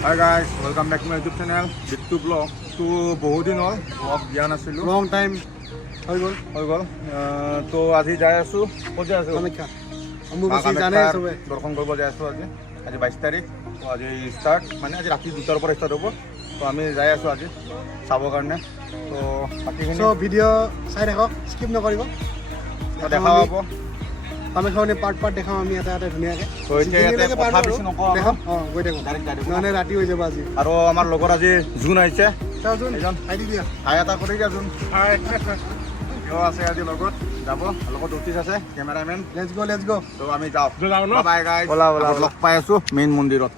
Hi guys, welcome back to my YouTube channel, bittu vlog. So बहुत दिन হ'ল vlog দিয়া নাছিলো। Long time হৈ গ'ল। তো আজি যাই আছো, ক'ত যাই আছো? কামাখ্যা। অম্বুবাচী জানে সবে। দৰ্শন কৰিব যাই আছো আজি। আজি 22 তাৰিখ। তো আজি ষ্টাৰ্ট মানে আজি ৰাতি 2টাৰ পৰা ষ্টাৰ্ট হ'ব। তো আমি যাই আছো আজি চাবৰ কাৰণে। তো বাকিখিনি সো ভিডিও চাই থাকক, স্কিপ নকৰিব। দেখা হ'ব। কামাখ্যানে পাৰ্ট দেখাম আমি এটা ধুনীয়াকৈ। তো এতিয়া কথা বেছি নকওঁ। দেখাম গৈ থাকোঁ। নহ'লে ৰাতি হৈ যাব আজি। আৰু আমাৰ লগত আজি জুন আহিছে। জুন এজন হাই দি দিয়া। হাই এটা কৰি দিয়া জুন। হাই। কিয় আছে আজি লগত যাব লগত উঠিছ আছে কেমেৰামেন। লেটস গো তো আমি যাওঁ বাই গাইস বলা লগ পাই আছো মেইন মন্দিৰত।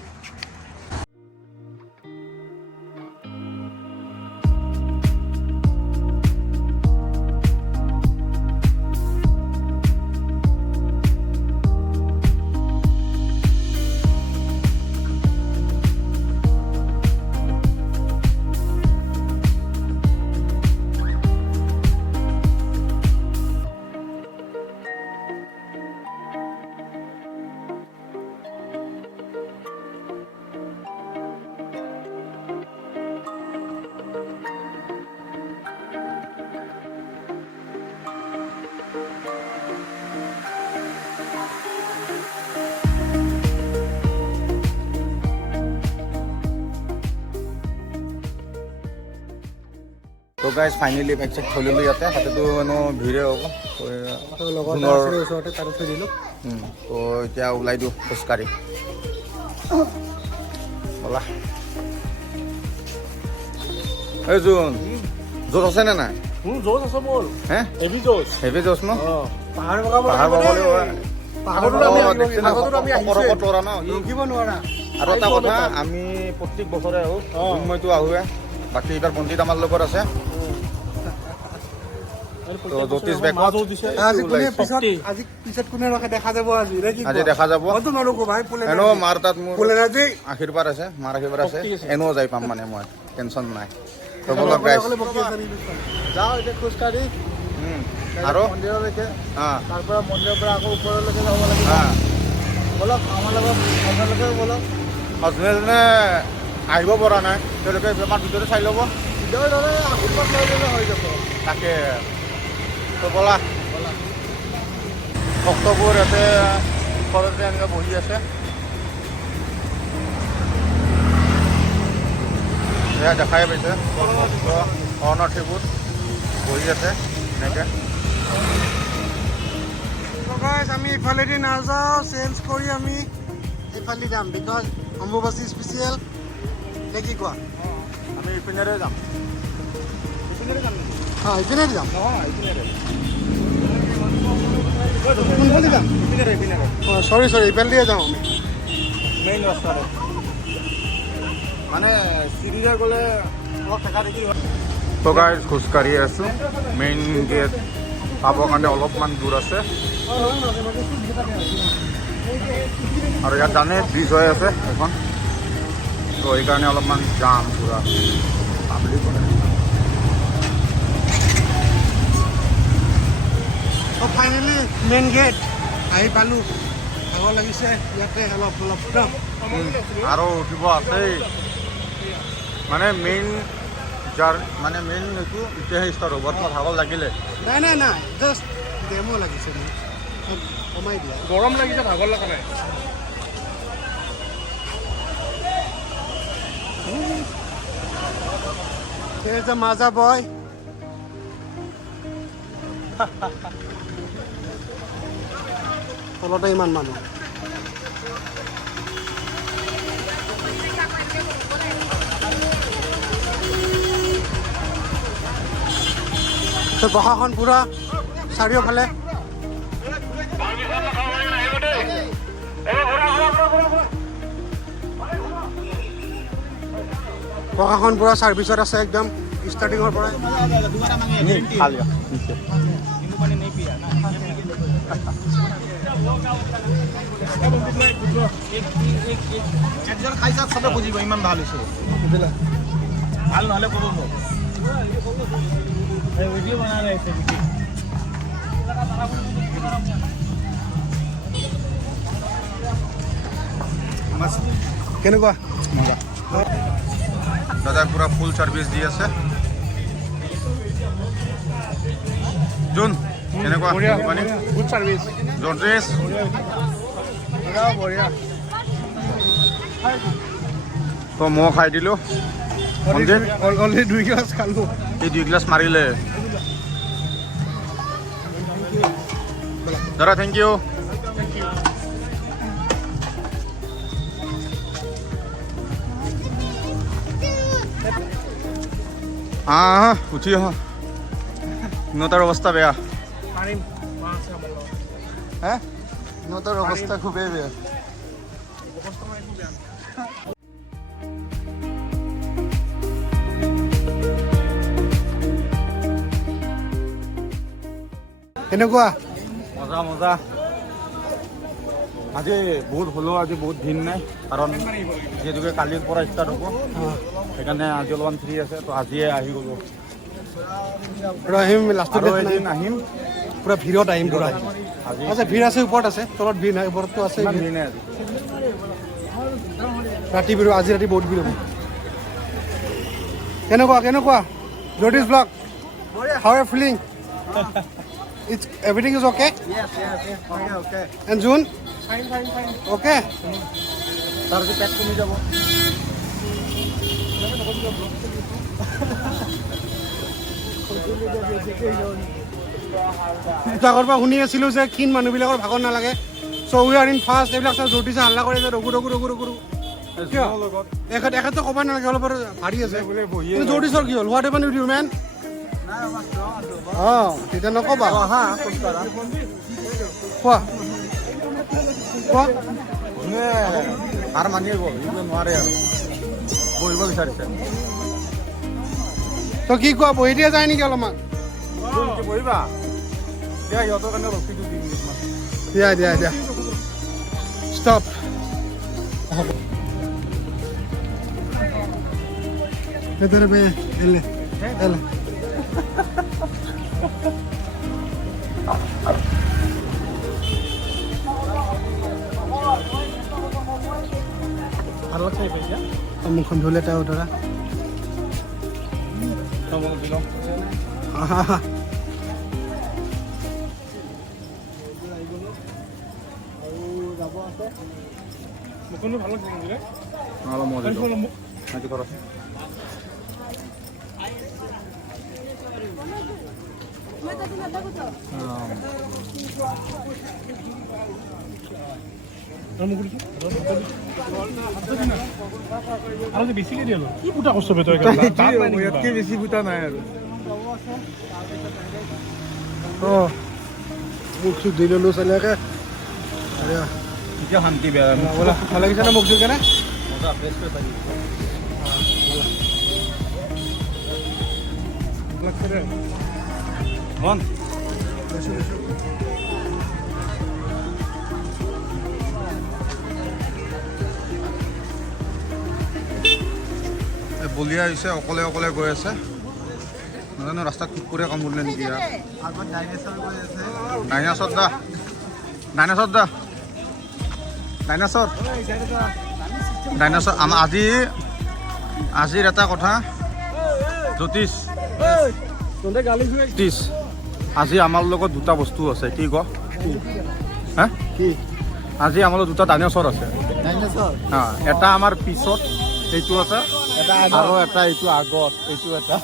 তো গাইজ ফাইনেলি বাইক চেক থলিলোঁ ইয়াতে তাতেতো মানে ভিৰে হ'ব ওচৰতে তাতে থৈ দিলোঁ। তো এতিয়া ওলাই দিওঁ খোজকাঢ়ি ব'লা। এই জোন জোচ আছে নে নাই? জোচ আছে মোৰ হে হেভি জোচ ন পাহাৰ নোৱাৰা। আৰু এটা কথা আমি প্ৰত্যেক বছৰে আহোঁ মইতো আহোঁৱে। বাকী এইবাৰ বন্দিত আমাৰ লগত আছে। আজি দেখা যাব এনেও মাৰ তাত মোৰ আশীৰ্বাদ আছে মাৰ আশীৰ্বাদ আছে এনেও যাই পাম মানে মই টেনশ্যন নাই। যাওঁ এতিয়া খোজকাঢ়ি আৰু মন্দিৰলৈকে তাৰ পৰা মন্দিৰৰ পৰা আকৌ ওপৰলৈকে যাব লাগিব। বলক আমাৰ লগত আপোনালোকে বলক। হাজবেণ্ডে আহিব পৰা নাই তেওঁলোকে বেমাৰ ভিতৰতে চাই ল'ব আশীৰ্বাদ লৈ ল'লে হৈ যাব। তাকে তো ব'লা ভক্তবোৰ ইয়াতে ওচৰতে এনেকৈ বহি আছে। এয়া দেখাই পাইছে শৰণাৰ্থীবোৰ বহি আছে এনেকৈ। আমি ইফালেদি নাযাওঁ, চেঞ্জ কৰি আমি এইফালেদি যাম বিকজ অম্বুবাচী স্পেচিয়েল নে কি কোৱা? আমি ইপিনেৰে যাম ইপিনেদি যাম চৰি ইফালেদিয়ে যাওঁ আমি মেইন ৰাস্তাৰে মানে চিৰিয়া গ'লে অলপ ঠেকা দেখি হয়। তো গাইজ খোজকাঢ়ি আছোঁ মেইন গেট পাবৰ কাৰণে অলপমান দূৰ আছে। আৰু ইয়াত জানে ব্ৰিজ হৈ আছে এখন তো সেইকাৰণে অলপমান জাম পূৰা পাব্লিক ফাইনেলি মেইন গেট আহি পালোঁ। ভাগৰ লাগিছে ইয়াতে অলপ আৰু উঠিব আছেই মানে মেইন যাৰ মানে মেইন এইটো এতিয়াহে ষ্টাৰ্ট হ'ব। তোমাৰ ভাগৰ লাগিলে? নাই জাষ্ট ডেমো লাগিছে মোৰ কমাই দিয়া। গৰম লাগিছে ভাগৰ লগা নাই। There's a Mazda boy. তলতে ইমান মানুহ। প্ৰশাসন পুৰা চাৰিওফালে। প্ৰশাসন পুৰা ছাৰ্ভিচত আছে একদম ষ্টাৰ্টিঙৰ পৰাই। খাই চাওক চবে বুজিব ইমান ভাল হৈছে। ভাল নহ'লে ক'ব ভিডিঅ' বনাই আছে। কেনেকুৱা? মজা। দাদা পুৰা ফুল সাৰ্ভিস দি আছে জোন কেনেকুৱা মানে গুড সাৰ্ভিস জৰ্জেছ বঢ়িয়া তো মই খাই দিলোঁ অলৰেডি 2 গ্লাস খালো এই 2 গ্লাছ মাৰিলে দাদা থেংক ইউ উঠি আহ নতাৰ অৱস্থা বেয়া হে নতাৰ অৱস্থা খুবেই বেয়া কেনেকুৱা মজা মজা আজি বহুত হ'লেও আজি বহুত দিন নাই কাৰণ যিহেতুকে কালিৰ পৰা ষ্টাৰ্ট হ'ব সেইকাৰণে আজি অলপমান ফ্ৰী আছে তো আজিয়ে আহি গ'লো আহিম লাষ্টত আৰু এদিন আহিম পুৰা ভিৰত আহিম পুৰা আজি আছে ভিৰ আছে ওপৰত আছে তলত ভিৰ নাই ওপৰততো আছে ইমান ভিৰ নাই আজি ৰাতি ভিৰ আজি ৰাতি বহুত ভিৰ হ'ব কেনেকুৱা জৰ্ডিছ blog how are feeling It's everything is okay? Yes. Okay. And June? Fine. Okay. তাৰ যে পেট কমি যাব আগৰ পৰা শুনি আছিলোঁ যে ক্ষীণ মানুহবিলাকৰ ভাগৰ নালাগে চ' উই আৰ ইন ফাৰ্ষ্ট এইবিলাক চব জৰ্ডিছে হাল্লা কৰে যে ৰঘু কিয় এখেতটো ক'ব নালাগে অলপ আৰু ভাৰী আছে কিন্তু জৰ্ডিছৰ কি হ'ল what happen with you man তেতিয়া নক'বা কোৱা হাৰ মানিয়ে গ'ল নোৱাৰে আৰু বহিব বিচাৰিছে তই কি কোৱা বহি দিয়া যায় নেকি অলপমান বহিবা দিয়া সিহঁতৰ কাৰণে ৰখিটো দিম দিয়া ষ্টপ ele মুখখন ধুলে তাৰ উতৰা বেছিকে দিয়ে কি ফুটা কষ্ট বেছি ফুটা নাই আৰু মুখ চুখ ধুই ললো চালেকে এতিয়া শান্তি বেয়া ভাল লাগিছে না মুখ ধুই কেনে বলিয়া হৈছে অকলে গৈ আছে নাজানো ৰাস্তাত কুকুৰে কামুৰিলে নেকি ডাইনাছৰ আমাৰ আজিৰ এটা কথা জ্যোতিষ আজি আমাৰ লগত দুটা বস্তু আছে কি ক হা কি আজি আমাৰ লগত দুটা ডাইনাছৰ আছে এটা আমাৰ পিছত এইটো আছে আৰু এটা এইটো আগত এইটো এটা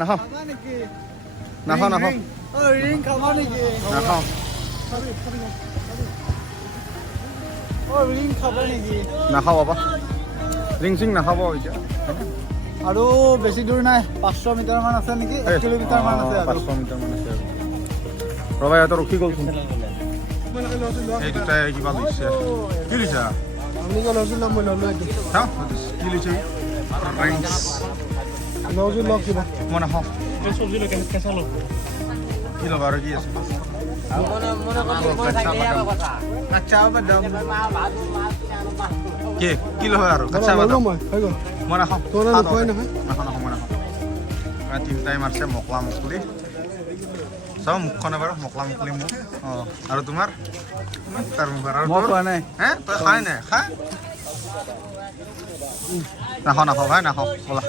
নাখাওঁ নাখাওঁ বাবা ৰিং চিং নাখাব এতিয়া আৰু বেছি দূৰ নাই 500 মিটাৰমান আছে নেকি 1 কিলোমিটাৰমান আছে 500 মিটাৰমান আছে ৰবা ইয়াতে ৰখি গ'লচোন এই দুটাই কিবা লৈছে কি লৈছা আপুনি কি লৈছিল মই ল'লো কি লৈছে লওঁচোন লওক কিবা মই নাখাওঁ চব্জি লৈ কেঁচা লওঁ কি ল'বা আৰু কি আছে কি ল'বা আৰু কাঁচা বাদাম মই নাখাওঁ নাখাওঁ মই নাখাওঁ তিনিটাই মাৰছে মকলা মকলি চাওঁ মুখখন এবাৰ মকলা মুকলি মুখ অঁ আৰু তোমাৰ তাৰ মুখ আৰু মই খোৱা নাই হে তই খাই নাই খা নাখাওঁ নাখাওঁ ভাই নাখাওঁ ব'লা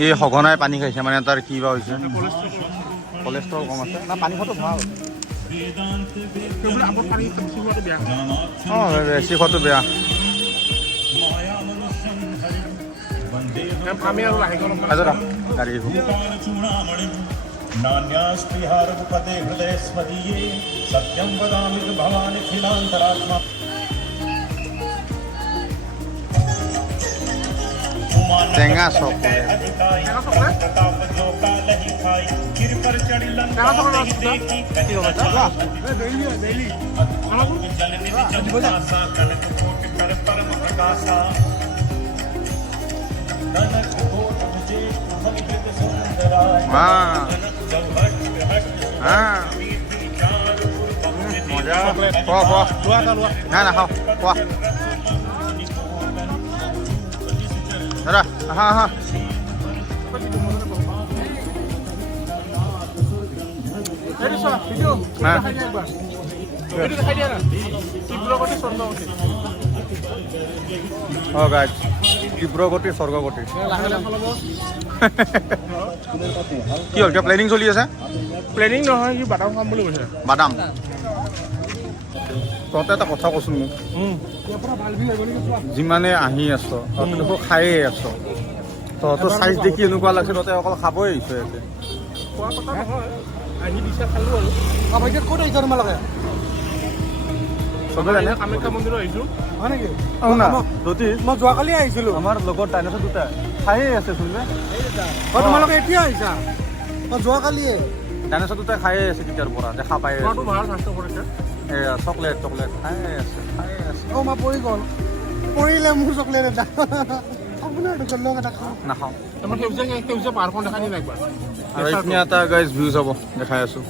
এই সঘনাই পানী খাইছে মানে তাৰ কি বা হৈছে কলেষ্ট্ৰল কম আছে না পানী খোৱাটো ভাল অঁ বেছি খোৱাটো বেয়া আমি আৰু লাহেকৈ গাড়ী नान्यास्पृहारपदे हृदय स्मदीये सत्यं वदामि भवानि खिलान्तरात्मा টেঙা চক নাই নাখাওঁ কোৱা দাদা আহা আহা অঁ গাইজ তীব্ৰগতি স্বৰ্গগতি কি হ'ল কিয় প্লেনিং চলি আছে প্লেনিং নহয় সি বাদাম খাম বুলি কৈছে বাদাম তহঁতে এটা কথা কচোন মোক যিমানে আহি আছ তহঁতে খায়ে আছ তহঁতৰ চাইজ দেখি এনেকুৱা লাগিছে তহঁতে অকল খাবই আহিছ ইয়াতে খোৱা কথা নহয় আহি দিছে খালোঁ আৰু ভাইটিত ক'ত আহিছা তোমালোকে চবে জানে কামাখ্যা মন্দিৰত আহিছোঁ হয় নেকি শুনা যদি মই যোৱাকালি আহিছিলোঁ আমাৰ লগত ডাইনাছৰ দুটা খায়ে আছে চোন তোমালোকে এতিয়া আহিছা মই যোৱাকালিয়ে ডাইনাছৰ দুটা খায়ে আছে তেতিয়াৰ পৰা দেখা পাই খোৱাটো ভাল স্বাস্থ্য কৰিছে এয়া চকলেট চকলেট খায়ে আছে অঁ মই পৰি গ'ল পৰিলে মোৰ চকলেট এটা আপোনাৰ দোকান লগ এটা খাওঁ নাখাওঁ আমাৰ সেউজীয়া পাহাৰখন দেখাই দিম একবাৰ আৰু এইখিনি এটা গাইজ ভিউজ হ'ব দেখাই আছোঁ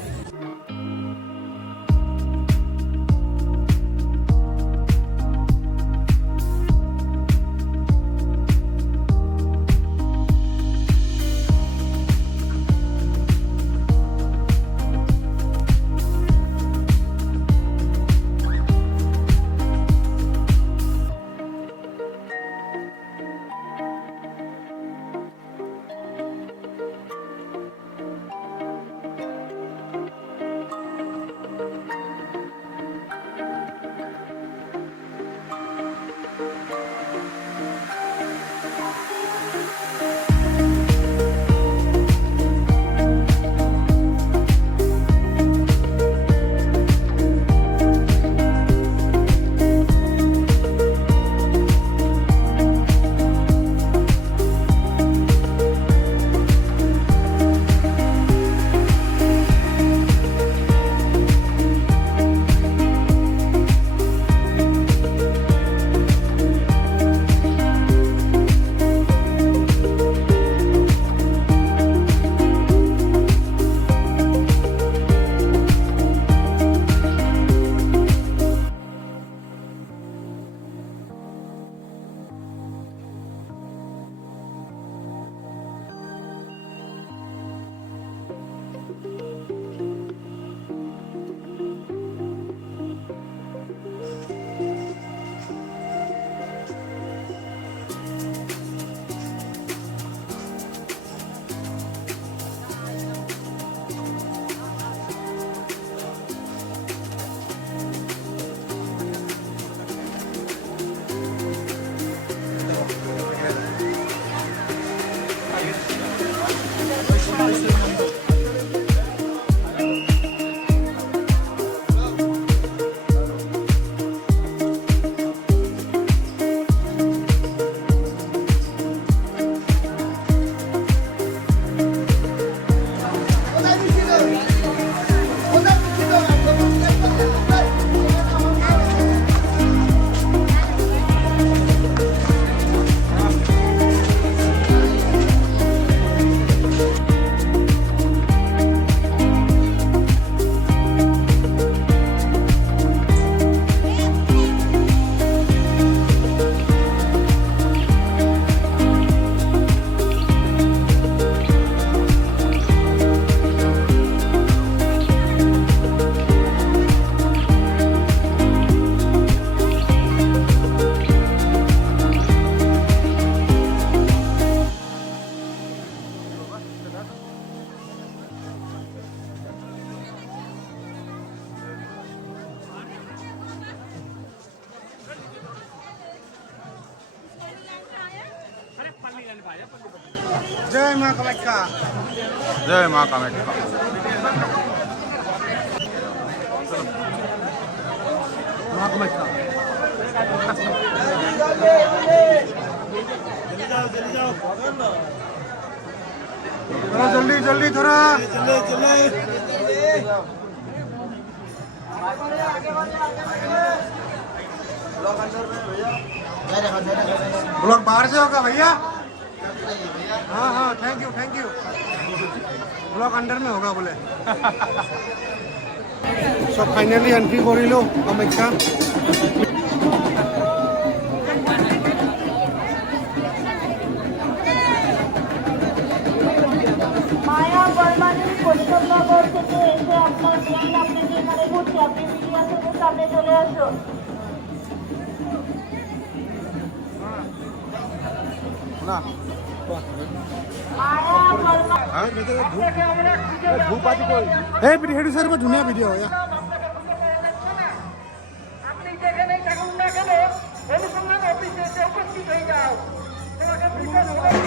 जय माँ कामाख्या। जय माँ कामाख्या। माँ कामाख्या। थोड़ा जल्दी जल्दी थोड़ा ब्लॉग बाहर से होगा भैया। हाँ हाँ थैंक यू ब्लॉग अंडर में होगा बोले। सो फाइनली एंट्री करिलो कामाख्या। মায়া বর্মানের পশ্চিমনগর থেকে এসে আপনার ট্রেন আপনাকে এখানে ঘুরছে। আপনি মিডিয়া থেকে সামনে চলে আসুন। মায়া বর্মা এই ভিডিও স্যার ধুনীয়া ভিডিও হয়। আপনি যেখানেই থাকুন না কেন অনুসন্ধান অফিসে এসে উপস্থিত হয়ে যাও। তোমাকে বিশেষ করে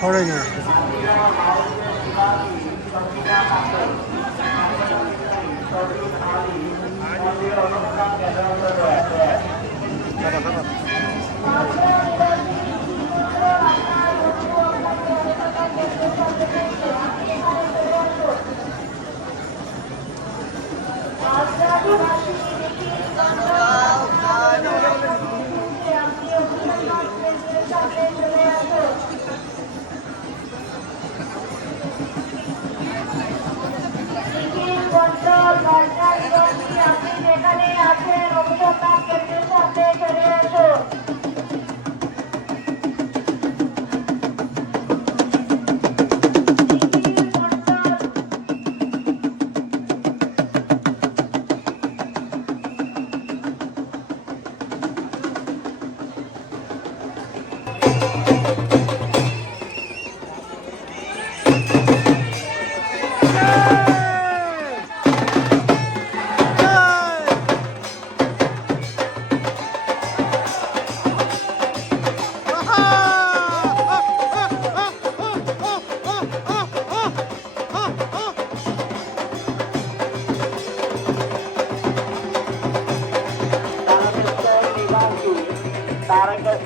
Foreigner.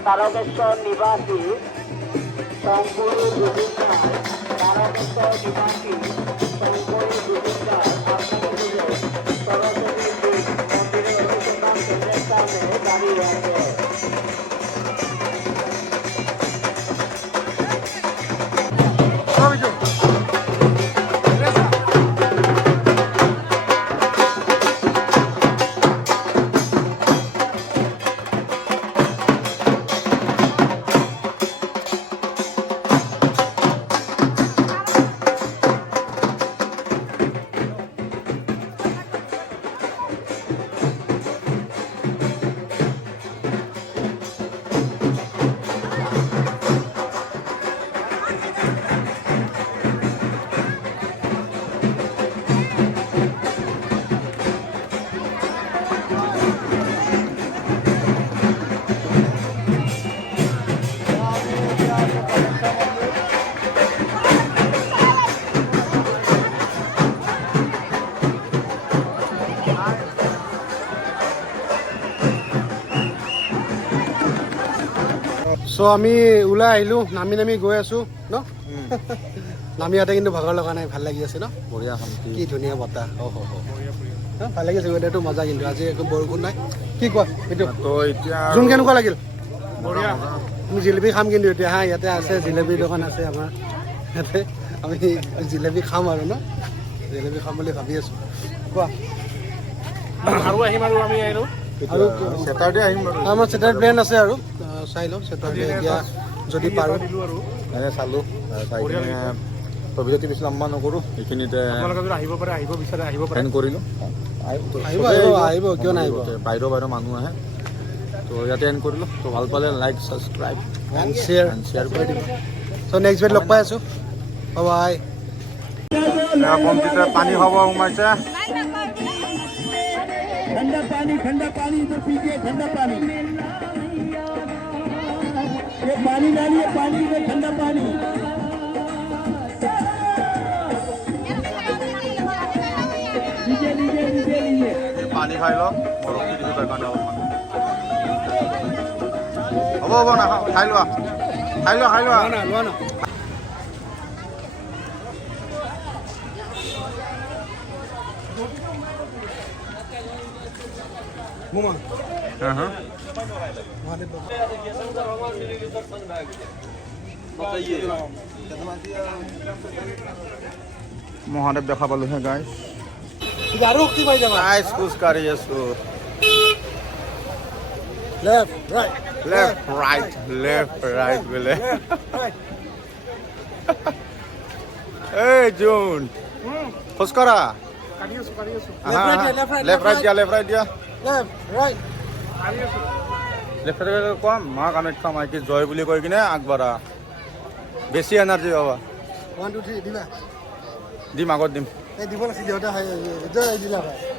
তারকেশ্বর নিবাসী শঙ্করী জুবিনদার তারকেশ্বর নিবাসী শঙ্করী জুবিনদার আপনাকে সরস্বতী মন্দিরের অনুসন্ধান কেন্দ্রের সামনে দাঁড়িয়ে আছে। সো আমি ওলাই আহিলোঁ, নামি গৈ আছোঁ ন? নামি ইয়াতে কিন্তু ভাগৰ লগা নাই, ভাল লাগি আছে ন? বঢ়িয়া শান্তি। কি ধুনীয়া বতাহ। ভাল লাগিছে, ৱেডাৰটো মজা কিন্তু আজি একো বৰষুণ নাই। কি কোৱা এইটো তো এতিয়া জোন কেনেকুৱা লাগিল? বঢ়িয়া। আমি জিলেপি খাম কিন্তু এতিয়া হা, ইয়াতে আছে জিলেপি দোকান আছে আমাৰ ইয়াতে, আমি জিলেপি খাম আৰু ন? জিলেপি খাম বুলি ভাবি আছোঁ। কোৱা আৰু আহিম আৰু আমি আহিলোঁ। আৰু ছেটাৰডে আহিম বাৰু। আমাৰ ছেটাৰডে প্লেন আছে আৰু চাই লওঁ ছেটাৰডে এতিয়া যদি পাৰোঁ। এনে চালোঁ, চাই কিনে ভৱিষ্যতে বেছি লম্বা নকৰোঁ, এইখিনিতে আপোনালোকে যদি আহিব পাৰে, আহিব বিচাৰে আহিব পাৰে। এণ্ড কৰিলোঁ। আহিব কিয় নাহিব? বাহিৰৰ মানুহ আহে, তো ইয়াতে এণ্ড কৰিলোঁ। তো ভাল পালে লাইক ছাবস্ক্ৰাইব এণ্ড শ্বেয়াৰ কৰি দিব। চ' নেক্সট ভিডিঅ'ত লগ পাই আছোঁ। বাই। কম্পিউটাৰ পানী খাব সোমাইছে। ठंडा पानी इधर पीजिए, ठंडा पानी, ये पानी डालिए, पानी में ठंडा पानी। लीजिए পানী খাই লওক, বৰফ দি দিছোঁ তাৰ কাৰণে অলপমান। হ'ব নাখাওঁ, খাই লোৱা। লোৱা না। মোমা মহাদেৱ দেখা পালোহে গাইজ। আৰু শক্তি পাই যাবা। গাইজ খোজ কাঢ়ি আছোঁ। লেফ্ট ৰাইট বোলে। এই জোন খোজকঢ়া। কাঢ়ি আছো লেফ্ট ৰাইট দিয়া লেফ্ট ৰাইট লেফ্ট ৰাইট কোৱা মা কামাখ্যা মাইকী জয় বুলি কৈ কিনে আগবাঢ়া বেছি এনাৰ্জি পাবা 1 2 3 দিবা দিম আগত দিম এই দিব লাগিছিল দেউতা দিলা ভাই